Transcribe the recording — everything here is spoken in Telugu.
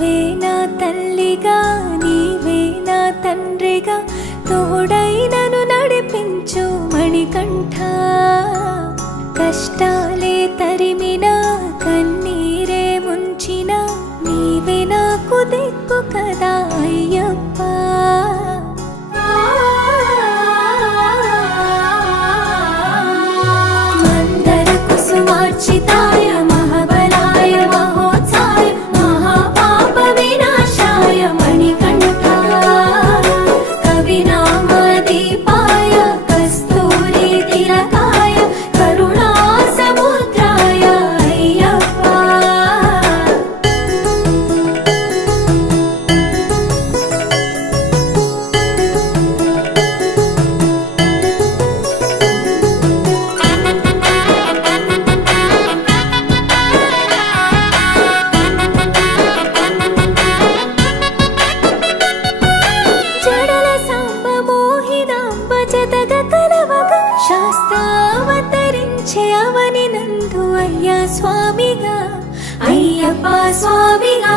నీవే నా తల్లిగా నీవే నా తండ్రిగా తోడై నన్ను నడిపించు మణికంఠ. కష్టాలే తరిమినా కన్నీరే ముంచినా నీవే నాకు దిక్కు కదా అయ్యప్ప. మందర కుసుమార్చితాయ మహాబలాయ మహోత్సాయ మహాపాప వినాశాయ మణికంఠ. కవినామ దీపాయ కస్తూరి తిలకాయ కరుణా సముద్రాయ అయ్యప్ప. జడల సాంబ మోహినాంబ జతగ కలవగ శాస్త్రావతరించే అవని నందు అయ్యా స్వామిగా అయ్యప్ప స్వామిగా.